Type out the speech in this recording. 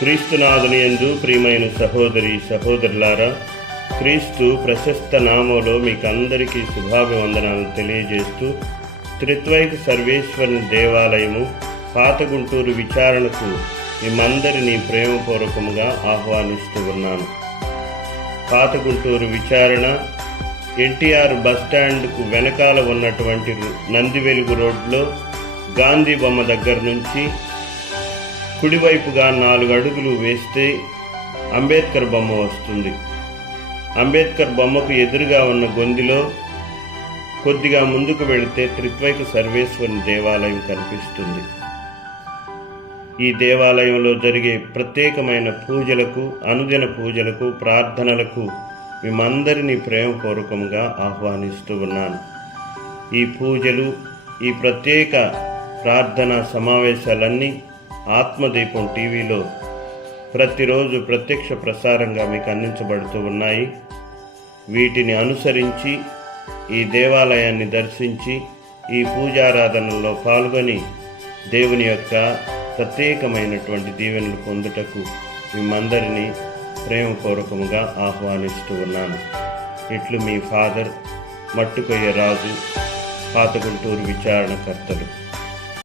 క్రీస్తునాథునియందు ప్రియమైన సహోదరి సహోదరులారా క్రీస్తు ప్రశస్త నామంలో మీకు అందరికీ శుభాభివందనాలు తెలియజేస్తూ త్రిత్వైక సర్వేశ్వరుని దేవాలయము పాత గుంటూరు విచారణకు మిమ్మందరినీ ప్రేమపూర్వకముగా ఆహ్వానిస్తూ ఉన్నాను. పాత గుంటూరు విచారణ ఎన్టీఆర్ బస్టాండ్కు వెనకాల ఉన్నటువంటి నంది వెలుగు రోడ్లో గాంధీ బొమ్మ దగ్గర నుంచి కుడివైపుగా నాలుగు అడుగులు వేస్తే అంబేద్కర్ బొమ్మ వస్తుంది. అంబేద్కర్ బొమ్మకు ఎదురుగా ఉన్న గొందిలో కొద్దిగా ముందుకు వెళితే త్రిత్వైక సర్వేశ్వరుని దేవాలయం కనిపిస్తుంది. ఈ దేవాలయంలో జరిగే ప్రత్యేకమైన పూజలకు అనుదిన పూజలకు ప్రార్థనలకు మేమందరినీ ప్రేమపూర్వకంగా ఆహ్వానిస్తూ ఉన్నాను. ఈ పూజలు ఈ ప్రత్యేక ప్రార్థన సమావేశాలన్నీ ఆత్మదీపం టీవీలో ప్రతిరోజు ప్రత్యక్ష ప్రసారంగా మీకు అందించబడుతూ ఉన్నాయి. వీటిని అనుసరించి ఈ దేవాలయాన్ని దర్శించి ఈ పూజారాధనలో పాల్గొని దేవుని యొక్క ప్రత్యేకమైనటువంటి దీవెనలు పొందుటకు మిమ్మందరినీ ప్రేమపూర్వకముగా ఆహ్వానిస్తూ ఉన్నాను. ఇట్లు మీ ఫాదర్ మట్టుకొయ్య రాజు పాతగుంటూరు విచారణకర్తలు.